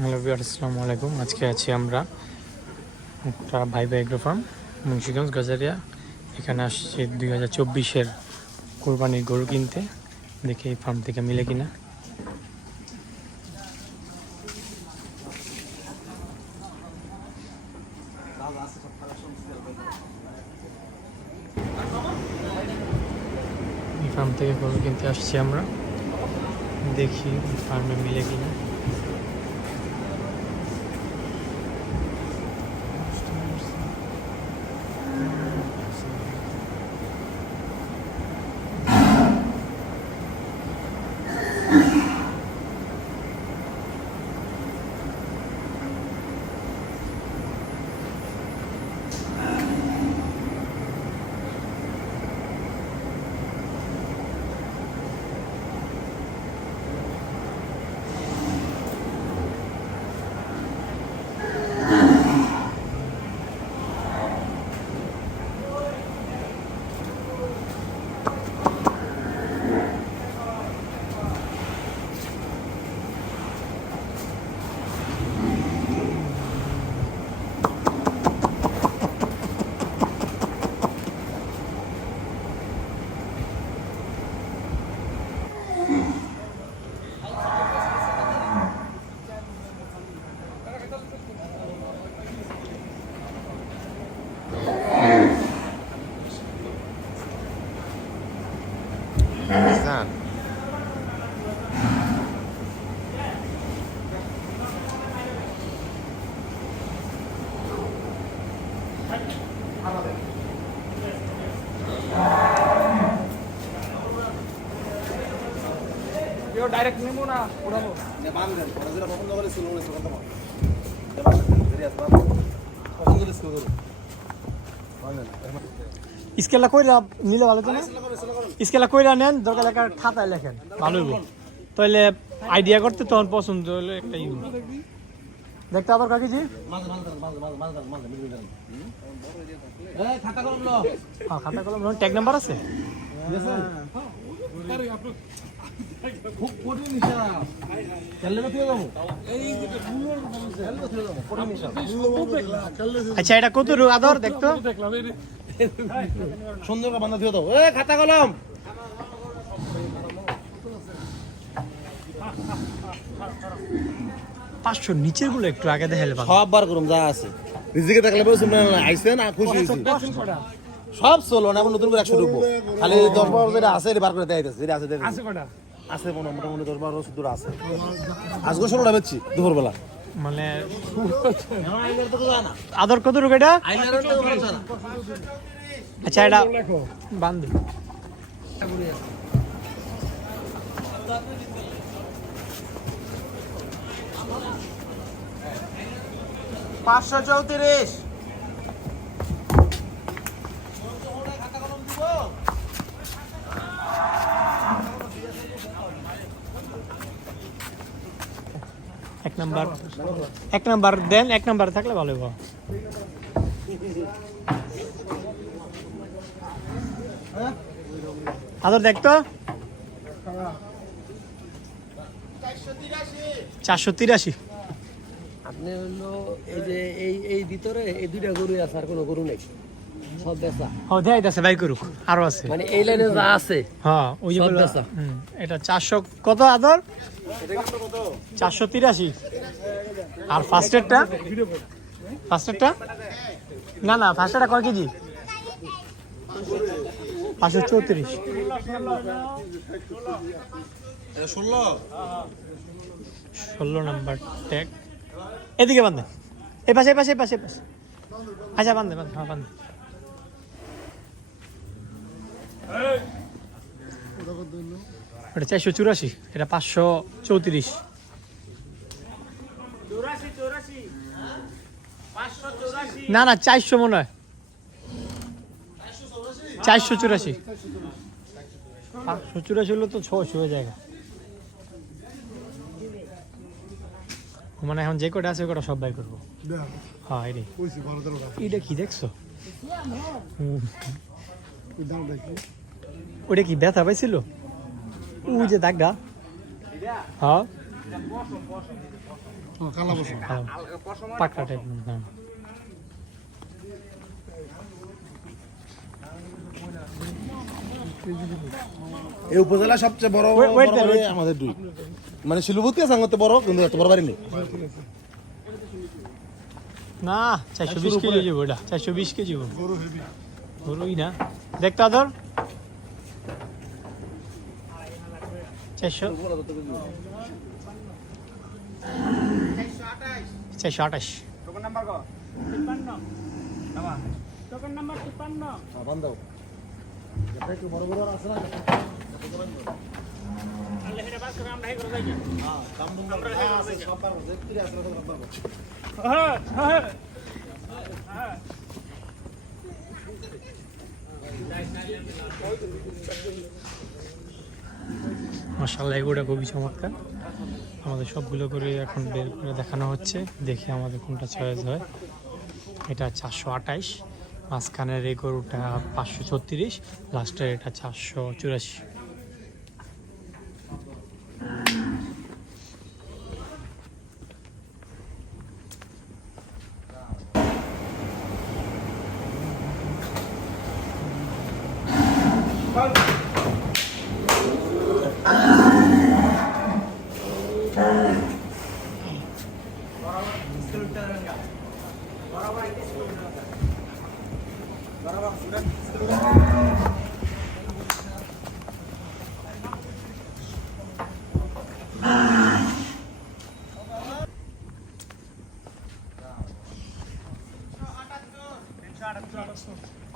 Hello আসসালামু আলাইকুম। আজকে আছি আমরা একটা ভাই ভাই ফার্ম, মুন্সিগঞ্জ, গাজারিয়া। এখানে আসছি দুই হাজার চব্বিশের কোরবানির গরু কিনতে। দেখি এই ফার্ম থেকে মিলে কিনা। এই ফার্ম থেকে গরু কিনতে আসছি আমরা। দেখি ফার্মে মিলে কিনা। ডাইরেক্ট নেব না উড়াবো স্কেলটা কইরা নিলে ভালো তো না স্কেলটা কইরা নেন দরকার লেখা খাতায় লেখেন ভালো হইব তাহলে আইডিয়া করতে তখন পছন্দ হলে একটা ইউ দেখতে আবার কাকিজি হ্যাঁ খাতা কলম ট্যাগ নাম্বার আছে? আচ্ছা এটা কত রু আদর দেখতো? সুন্দর বান্ধা দিয়ে দাও এ খাতা কলম! পাঁচশো নিচেরগুলো একটু আগে দেখালে সব বার করুম যা আছে। রিজিকে থাকলে বলছি না আর খুশি হয়েছি। সব চলো না এখন নতুন করে একশো ঢুকবো। খালি দশ বারো যেটা আছে বার করে দেয় যেটা আছে আছে কটা? আছে মনে মোটামুটি দশ বারো সুদূর আছে। আজকে ষোলোটা বেচছি দুপুরবেলা। মানে আদর কত রুক এটা আচ্ছা এটা বান্ধ পাঁচশো চৌত্রিশ। এক নাম্বার। এক নাম্বার, দেন এক নাম্বার থাকলে ভালো হইব। আদর দেখতো চারশো তিরাশি। আপনি হলো এই যে এই এই ভিতরে এই দুইটা গরু আছে, আর কোনো গরু নেই? সব বেচা ও দেয় আছে ভাই করুক। আরও আছে। মানে এই লাইনে যা আছে হ্যাঁ ওই যে এটা চারশো কত আদর? চারশো তিরাশি। আর ফার্স্টেরটা ফার্স্টেরটা না না ফার্স্টেরটা কয় কেজি? পাঁচশো চৌত্রিশ। ষোলো। ষোলো নাম্বার ট্যাগ এদিকে বান্ধে এই পাশে এই পাশে এই পাশে এই পাশে। আচ্ছা বান্ধে বান্ধে হ্যাঁ বান্ধে এটা চারশো চুরাশি এটা পাঁচশো চৌত্রিশ। না না চারশো মনে হয়। চারশো চুরাশি। পাঁচশো চুরাশি হলো তো ছশো হয়ে জায়গা মানে এখন যে কটা আছে ওই কটা সব বাই করব। হ্যাঁ এটাই এটা কি দেখছ। ওটা কি ব্যথা পাইছিল? ও যে দাগটা হ্যাঁ। কালা পাকড়া টাইপ হ্যাঁ। এই উপজেলা সবচেয়ে বড় আমাদের দুই। মানে শিলুবতী আছে আমাদের বড় কিন্তু এত বড় বাড়ি নেই না চারশো বিশ কেজি যাব ওটা চারশো বিশ কেজি যাব গরুই না দেখতে আদর? চারশো। চারশো আঠাশ। টোকন নাম্বার কো তিপ্পান্ন টোকন নাম্বার তিপ্পান্ন বান্ধাও একটু বড় বড় আছে না আল্লাহ হেরে বাস করে আমরা হে করে যাই দাম দুম আছে সব পারব দেখতে আছে সব পারব হ্যাঁ হ্যাঁ মাসাল্লাহ এগুলো খুবই চমৎকার। আমাদের সবগুলো করে এখন বের করে দেখানো হচ্ছে। দেখি আমাদের কোনটা চয়েস হয়। এটা চারশো আঠাইশ, মাঝখানের এই পাঁচশো ছত্রিশ লাস্টের এটা চারশো চুরাশি।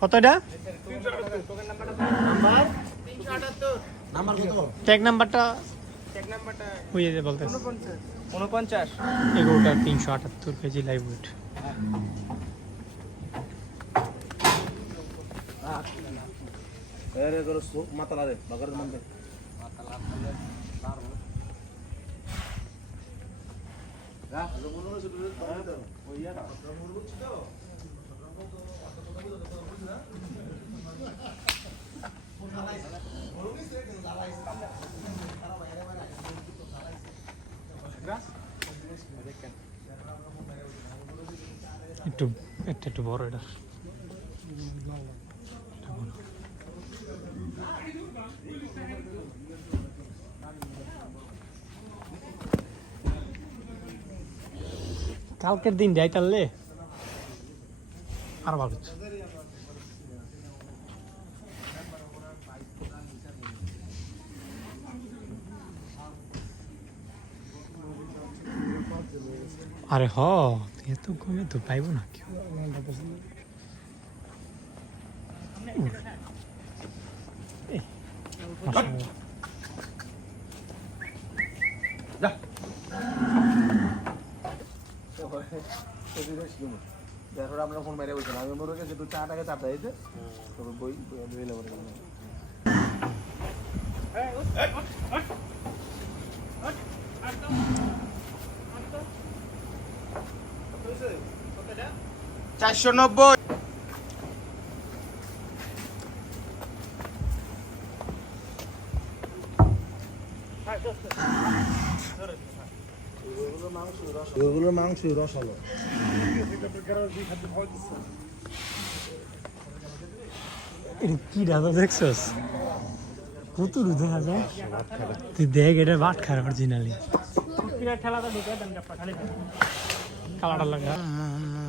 কতটা ট্যাগ নাম্বারটা হয়ে যেতে বলতে। উনপঞ্চাশ এই গরুটা তিনশো আটাত্তর কেজি লাইভ ওয়েট এরে করো মাতালা রে বাগারের মধ্যে একটু একটা একটু বড় এটা। কালকের দিন যাই তাহলে আর ভালো আরে হ এত কমে তো পাইব না কেউ আমরা ফোন মেরে বলছিলাম আমি মনে করি একটু চা টাকা চাপ দিয়েছে তবে বই বই এলাম চারশো নব্বই। ওগুলোর মাংস রস হলো। কি দাদা দেখছস? পুতুর দেখা যায় তুই দেখ এটা বাট খারাপ অরিজিনালি ঠেলাটা ঢুকে দেন লাগা।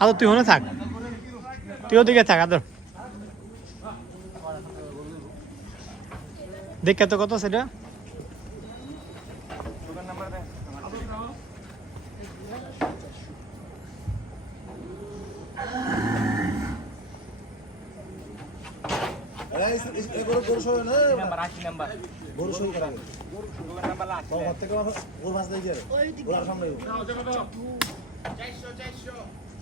আদর তুই ওখানে থাক তুই ওদিকে থাক আদর দেখে তো কত সেটা ঘর থেকে দিয়ে ওরা সামনে চারশো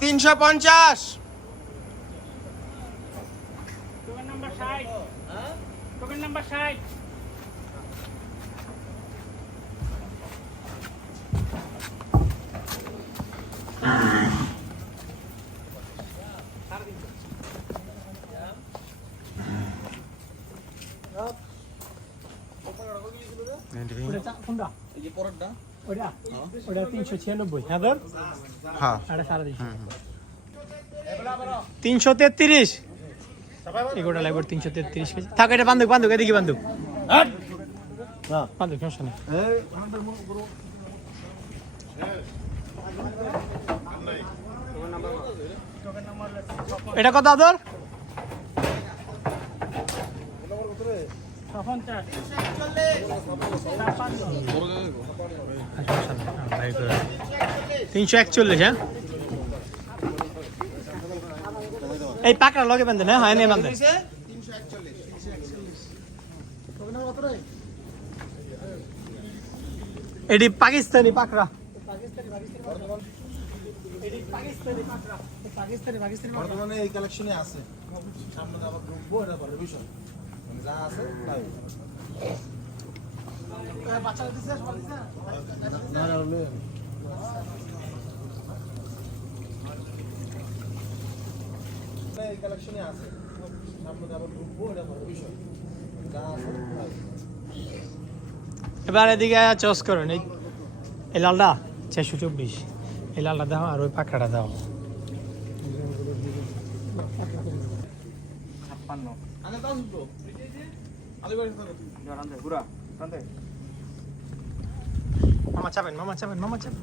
তিনশো পঞ্চাশ। দোকান নাম্বার ষাট। দোকান নাম্বার ষাট কোনটা ওটা? ওটা তিনশো ছিয়ানব্বই। হ্যাঁ হ্যাঁ। এটা তিনশো তেত্রিশ? এগোটা তিনশো তেত্রিশ কেজি। থাক এটা বান্ধব বান্ধব এদিকে বান্ধব হ্যাঁ। বান্ধব সমস্যা নেই। এই আমাদের গরু এটা কত আদর? তিনশো একচল্লিশ হ্যাঁ? এই পাকড়া লগে বান্ধে না হয় নাই বান্ধেন এটি পাকিস্তানি পাকড়া। বর্তমানে এই কালেকশনে আছে। সামনে আবার ঢুকবো এটা পরে বিষয়। যা আছে তাই। না না এই কালেকশনে আছে। সামনে আবার ঢুকবো এটা পরে বিষয়। যা আছে এবার এদিকে চস করেন এই এই লালটা চারশো চব্বিশ। এই লালটা দাও আর ওই পাখাটা দাও। ছাপ্পান্ন মামা চাবেন মামা চাবেন মামা চাবেন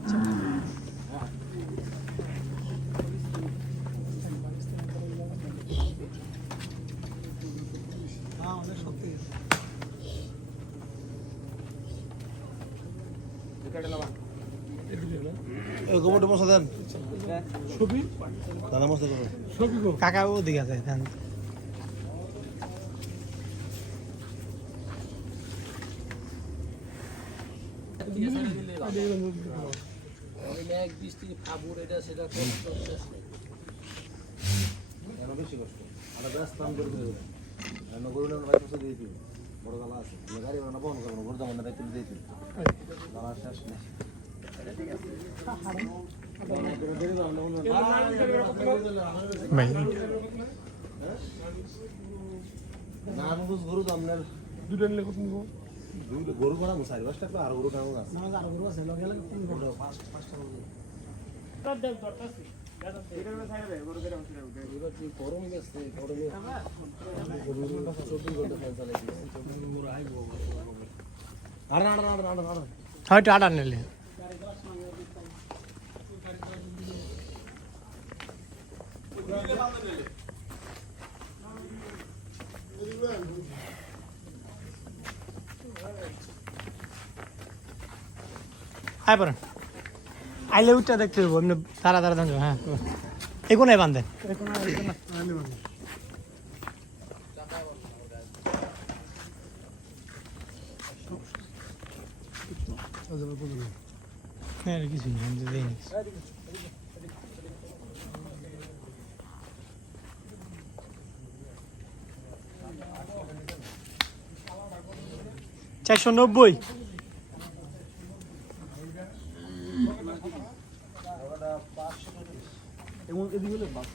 গোবরটা মশা দেন। করো কাকা ওদিকে আছে দেন। মেঘ বৃষ্টি এটা সেটা কষ্ট। এর বেশি কষ্ট। আমরা ব্যস্ত কাম করে না। দিয়ে বড় গালা আছে। গাড়ি বানা বন্ধ করব গরু দাম না দায়িত্ব দিয়ে দিই গালা শেষ নেই। না গরু দাম না দুটো নিলে কত দুটো গরু বানা চারি পাঁচ টাকা আর গরু দাম আছে? গরু পাঁচ পাঁচটা গরু। গরমে চব্বিশ ঘণ্টা ফ্যান চালাই দিয়েছে আরে না না না না না হয়তো আটার নিলে আয় পড়েন আইলে উঠটা দেখতে হইব এমনি তারা তারা দাম হ্যাঁ কোনায় বান্ধেন হ্যাঁ চারশো নব্বই মানে আজকে কি ষোলোটা বেচা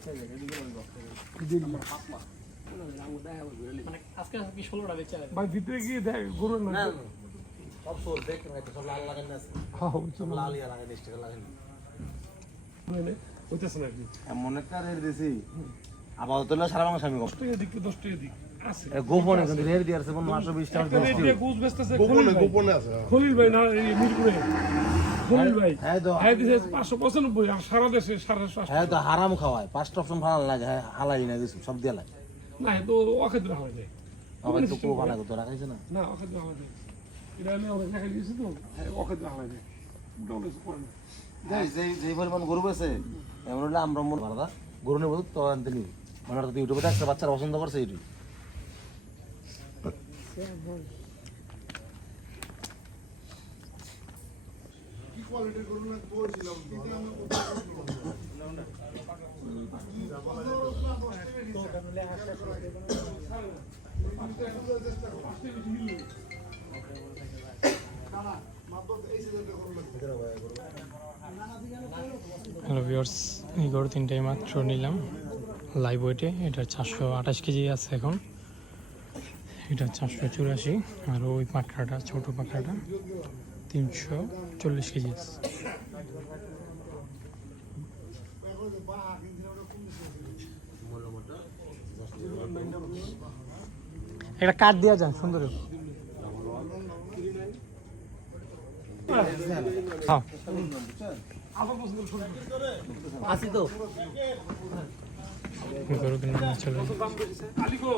ভাই ভিতরে গিয়ে দেখ গরু না। সব সোল দেখ সব লাল লাগাই আছে। হ্যাঁ হচ্ছে সব লাল ইয়া লাগানো স্টিকার লাগানো না কি। এমন একটা রেট দিছি আপাতত সারা বাংলা স্বামী কষ্ট টাকা দিক দশ দিক গোপনে কিন্তু রেট দিয়ে আছে মাসো বিশ টাকা একটা বেচতেছে গোপনে গোপনে আছে খলিল ভাই না এই মিরপুরে। খলিল ভাই হ্যাঁ হ্যাঁ দিছে পাঁচশো পঁচানব্বই সারা দেশে সাড়ে হ্যাঁ তো হারাম খাওয়ায়। পাঁচটা অপশন ভালো লাগে হ্যাঁ হালাই না কিছু সব দিয়ে লাগে। না তো অখাদ্য হাওয়া যায় আবার তো ভালো তো রাখাইছে না? না অখাদ্য হাওয়া যায় এটা আমি অনেক দেখা গেছি তো হ্যাঁ হাওয়া যায় ডলে করে না। যেই পরিমাণ গরু আছে এমন হলে আমরা মন গরু নেব তো আনতে নি মানে ইউটিউবে দেখছে বাচ্চারা পছন্দ করছে এটি হ্যালো ভিওর্স এই গরু তিনটাই মাত্র নিলাম। লাইভ ওয়েটে এটা চারশো আঠাশ কেজি আছে এখন। এটা চারশো চুরাশি, আর ওই পাকড়াটা ছোটো পাকড়াটা তিনশো চল্লিশ কেজি একটা কাঠ দেওয়া যান, সুন্দর। হ্যাঁ। আসি তো। গরু কিনে নিয়ে চলে যাই।